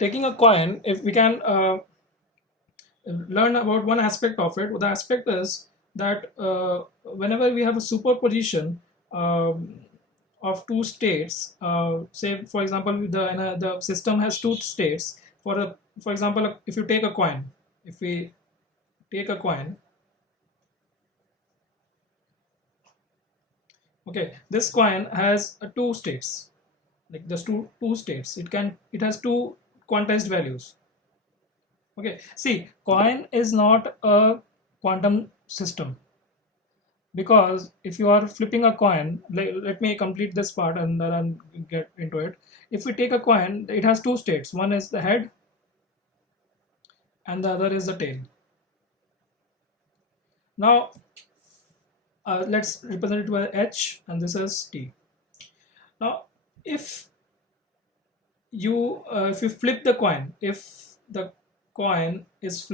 taking a coin, if we can learn about one aspect of it. The aspect is that whenever we have a superposition of two states, say for example the system has two states. For example, if you take a coin, if we take a coin, okay, this coin has two states, like there's two states. It has two quantized values. Okay, see, coin is not a quantum system, because if you are flipping a coin, let me complete this part and then I'll get into it. If we take a coin, it has two states. One is the head and the other is the tail. Now let's represent it by H, and this is T. Now if you flip the coin, if the coin is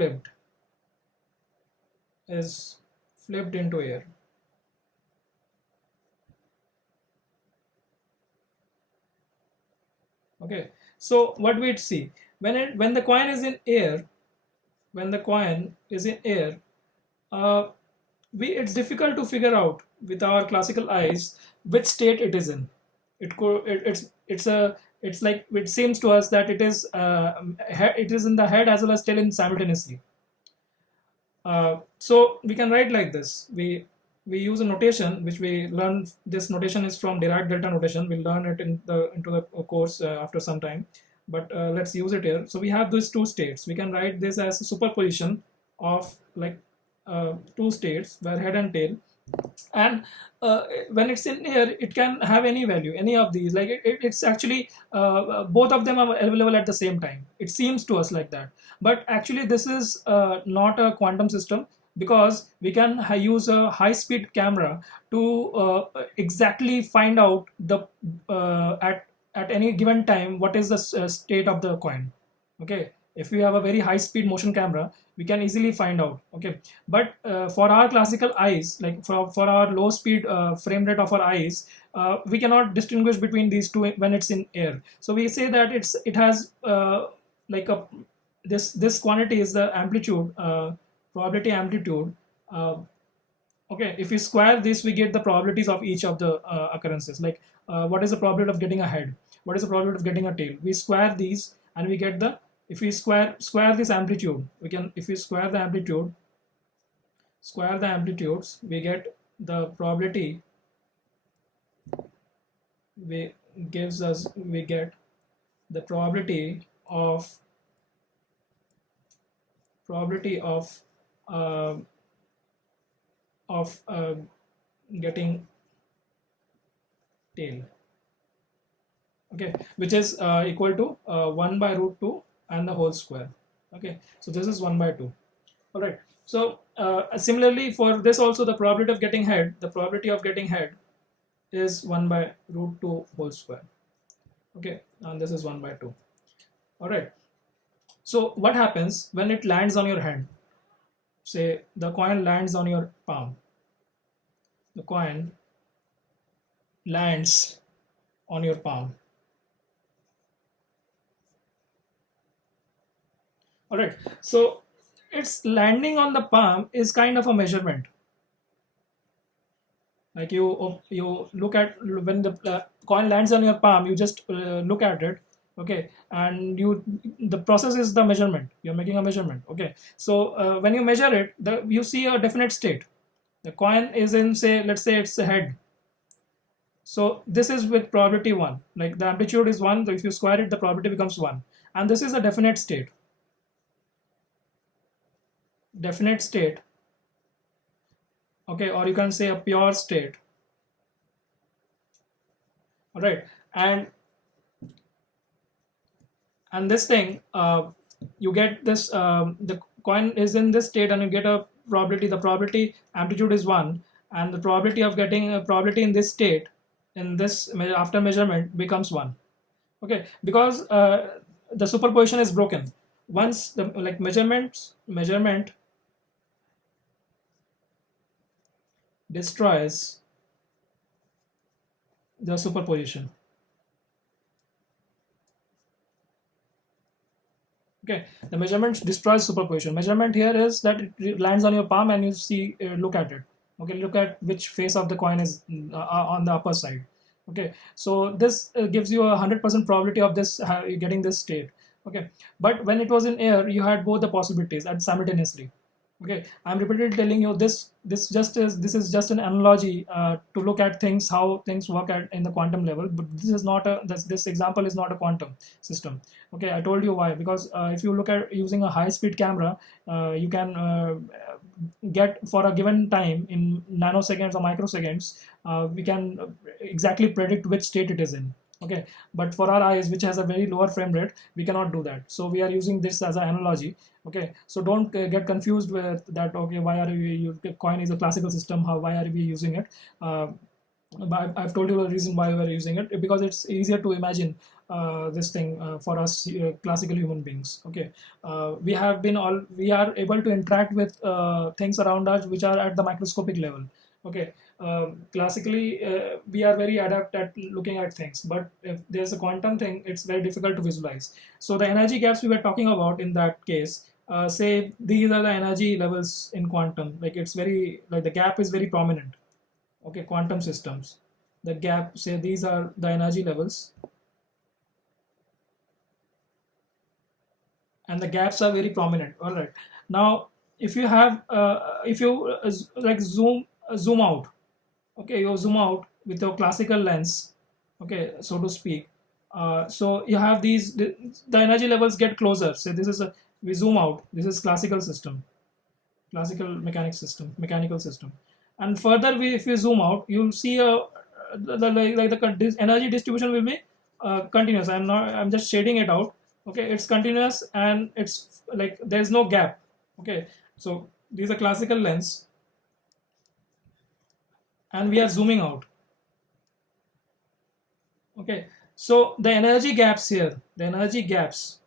flipped into air, okay, so what we'd see when the coin is in air, it's difficult to figure out with our classical eyes which state it is in. It's like it seems to us that it is in the head as well as tail in simultaneously. So we can write like this. We use a notation which we learn. This notation is from Dirac delta notation. We'll learn it into the course after some time, but let's use it here. So we have these two states. We can write this as a superposition of like two states where head and tail, and when it's in here, it can have any value, any of these. Like it's actually both of them are available at the same time. It seems to us like that, but actually this is not a quantum system, because we can use a high-speed camera to exactly find out the at any given time what is the state of the coin. Okay, if we have a very high-speed motion camera, we can easily find out. Okay, but for our classical eyes, like for our low speed frame rate of our eyes, we cannot distinguish between these two when it's in air. So we say that it has like a this quantity is the amplitude, probability amplitude. Okay, if we square this, we get the probabilities of each of the occurrences. Like what is the probability of getting a head, what is the probability of getting a tail. We square these and we get the, if we square this amplitude, we can, if we square the amplitudes, we get the probability, we get the probability of getting tail. Okay, which is equal to 1 by root 2 and the whole square. Okay, so this is 1 by 2. All right, so similarly for this also, the probability of getting head is 1 by root 2 whole square. Okay, and this is 1 by 2. All right, so what happens when it lands on your hand? Say the coin lands on your palm. The coin lands on your palm. All right, so it's landing on the palm is kind of a measurement. Like you look at, when the coin lands on your palm, you just look at it. Okay, and the process is the measurement. You're making a measurement. Okay, so when you measure it, you see a definite state. The coin is in, say, let's say it's a head. So this is with probability 1. Like the amplitude is 1. So if you square it, the probability becomes 1. And this is a definite state. Okay, or you can say a pure state. All right, and this thing, you get this, the coin is in this state and you get a probability. The probability amplitude is 1, and the probability of getting a probability in this state, in this after measurement, becomes 1. Okay, because the superposition is broken. Once the measurement destroys the superposition. Okay, the measurement destroys superposition. Measurement here is that it lands on your palm and you see, look at it. Okay, look at which face of the coin is on the upper side. Okay, so this gives you 100% probability of this getting this state. Okay, but when it was in air, you had both the possibilities and simultaneously. Okay, I'm repeatedly telling you this is just an analogy to look at things, how things work at in the quantum level, but this is not a this example is not a quantum system. Okay, I told you why, because if you look at using a high speed camera, you can get for a given time in nanoseconds or microseconds, we can exactly predict which state it is in. Okay, but for our eyes, which has a very lower frame rate, we cannot do that. So we are using this as an analogy. Okay, so don't get confused with that. Okay, why are we coin is a classical system, why are we using it? But I've told you the reason why we're using it, because it's easier to imagine this thing for us classical human beings. Okay, we are able to interact with things around us which are at the microscopic level. Okay, classically we are very adept at looking at things, but if there's a quantum thing, it's very difficult to visualize. So the energy gaps we were talking about in that case, say these are the energy levels in quantum, like it's very, like the gap is very prominent. Okay, quantum systems, the gap, say these are the energy levels, and the gaps are very prominent. All right, now if you have if you like zoom out. Okay, you zoom out with your classical lens, okay, so to speak. So you have the energy levels get closer. So this is we zoom out, this is classical system, classical mechanical system. And further, if we zoom out, you'll see the energy distribution will be continuous. I'm just shading it out. Okay, it's continuous and it's like there's no gap. Okay, so these are classical lens, and we are zooming out. Okay, so the energy gaps here, the energy gaps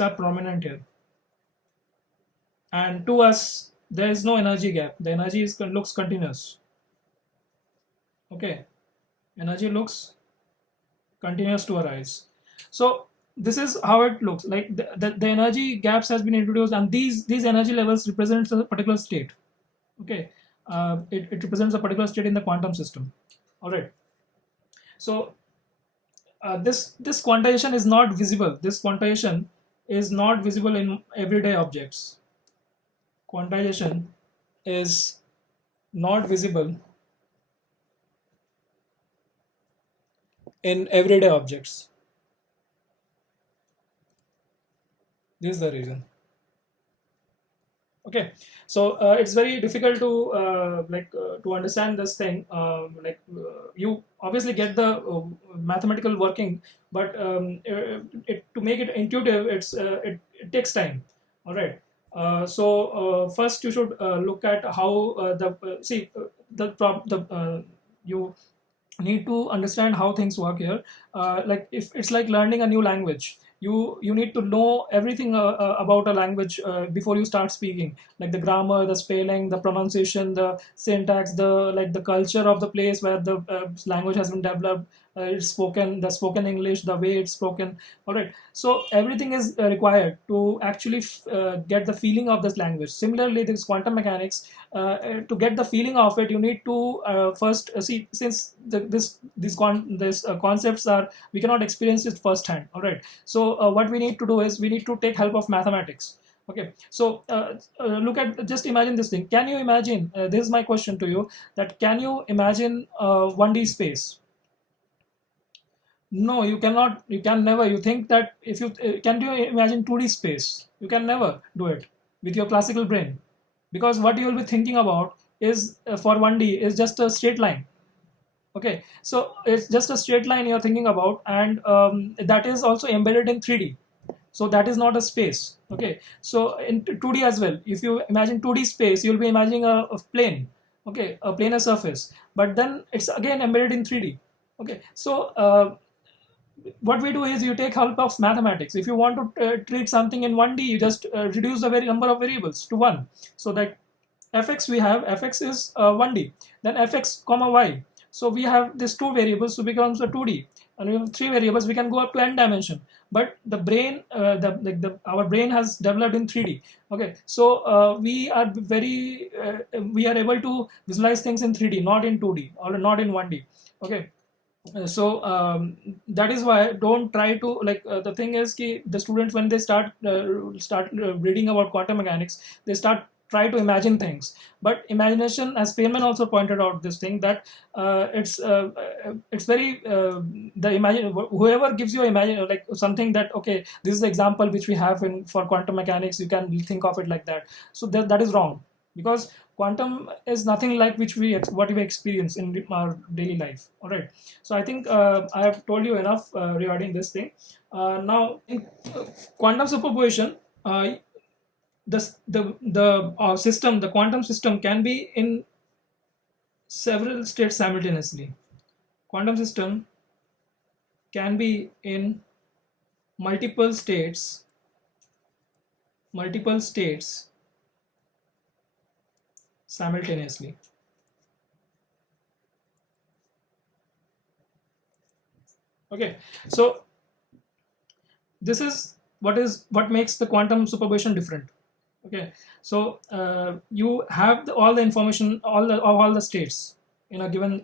are prominent here, and to us there is no energy gap. The energy looks continuous. Okay, energy looks continuous to our eyes. So this is how it looks like. The energy gaps has been introduced, and these energy levels represents a particular state. Okay, it represents a particular state in the quantum system. All right, so this quantization is not visible. This quantization is not visible in everyday objects. Quantization is not visible in everyday objects. This is the reason. Okay, so it's very difficult to to understand this thing. You obviously get the mathematical working, but to make it intuitive, it takes time. All right. So first you should look at how you need to understand how things work here. Like if it's like learning a new language, you need to know everything about a language before you start speaking, like the grammar, the spelling, the pronunciation, the syntax, the culture of the place where the language has been developed, it's spoken, the spoken English, the way it's spoken. All right, so everything is required to actually get the feeling of this language. Similarly, this quantum mechanics, to get the feeling of it, you need to first see, since these concepts are, we cannot experience it firsthand. All right, so what we need to do is we need to take help of mathematics. Okay, so look at, just imagine this thing. Can you imagine, this is my question to you, that can you imagine 1D space? No, you cannot. You can never. You think that if you can you imagine 2D space? You can never do it with your classical brain, because what you will be thinking about is for 1D is just a straight line. Okay, so it's just a straight line you're thinking about, and that is also embedded in 3D. So that is not a space. Okay, so in 2D as well, if you imagine 2D space, you'll be imagining a plane. Okay, a planar surface, but then it's again embedded in 3D. Okay, so what we do is you take help of mathematics. If you want to treat something in 1D, you just reduce the very number of variables to 1. So that fx, we have fx is 1D, then fx comma y. So we have these two variables, so becomes a 2D. and we have 3 variables, we can go up to n dimension. But the brain, our brain has developed in 3D. Okay, so we are we are able to visualize things in 3D, not in 2D or not in 1D. Okay. So that is why don't try to the thing is ki the students, when they start reading about quantum mechanics, they try to imagine things. But imagination, as Feynman also pointed out this thing, that it's very whoever gives you something that, okay, this is the example which we have in for quantum mechanics, you can think of it like that. So that is wrong, because quantum is nothing like what we experience in our daily life. All right. So I think I have told you enough regarding this thing. Now, in quantum superposition, the quantum system can be in several states simultaneously. Quantum system can be in multiple states simultaneously. Okay, so this is what makes the quantum superposition different. Okay, so you have all the information, all the states in a given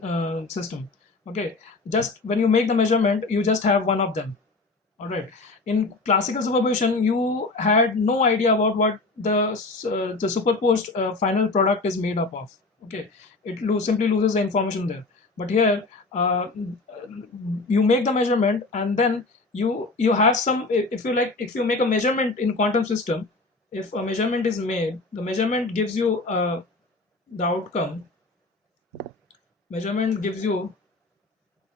system. Okay, just when you make the measurement, you just have one of them. All right. In classical superposition, you had no idea about what the superposed final product is made up of. Okay, it simply loses the information there. But here, you make the measurement, and then you have some. If you make a measurement in quantum system, if a measurement is made, the measurement gives you the outcome. Measurement gives you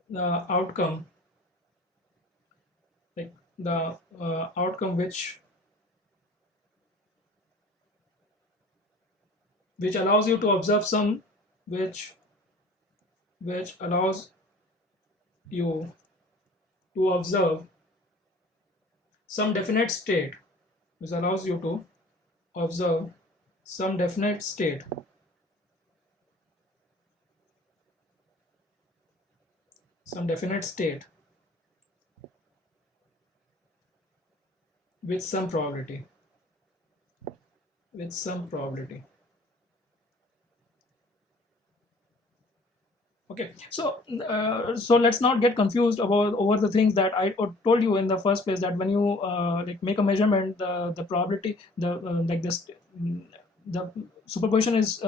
the outcome. The outcome which allows you to observe some, which allows you to observe some definite state, which allows you to observe some definite state. With some probability. Okay, so let's not get confused over the things that I told you in the first place, that when you make a measurement, the probability, the superposition is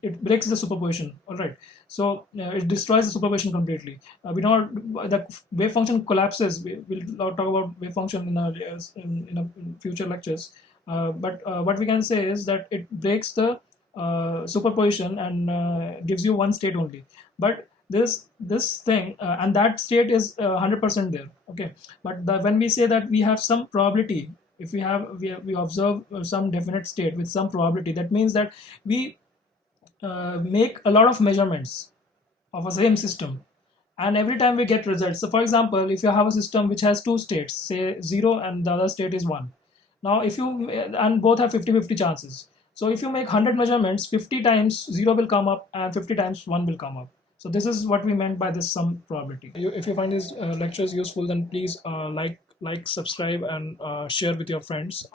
it breaks the superposition. All right, so it destroys the superposition completely. We don't the wave function collapses. We'll talk about wave function in future lectures. But what we can say is that it breaks the superposition and gives you one state only. But this thing and that state is 100% there. Okay, but when we say that we have some probability, if we observe some definite state with some probability, that means that we make a lot of measurements of a same system, and every time we get results. So for example, if you have a system which has 2 states, say 0 and the other state is 1, now if you and both have 50-50 chances, so if you make 100 measurements, 50 times 0 will come up and 50 times 1 will come up. So this is what we meant by this sum probability. If you find these lectures useful, then please like, subscribe, and share with your friends.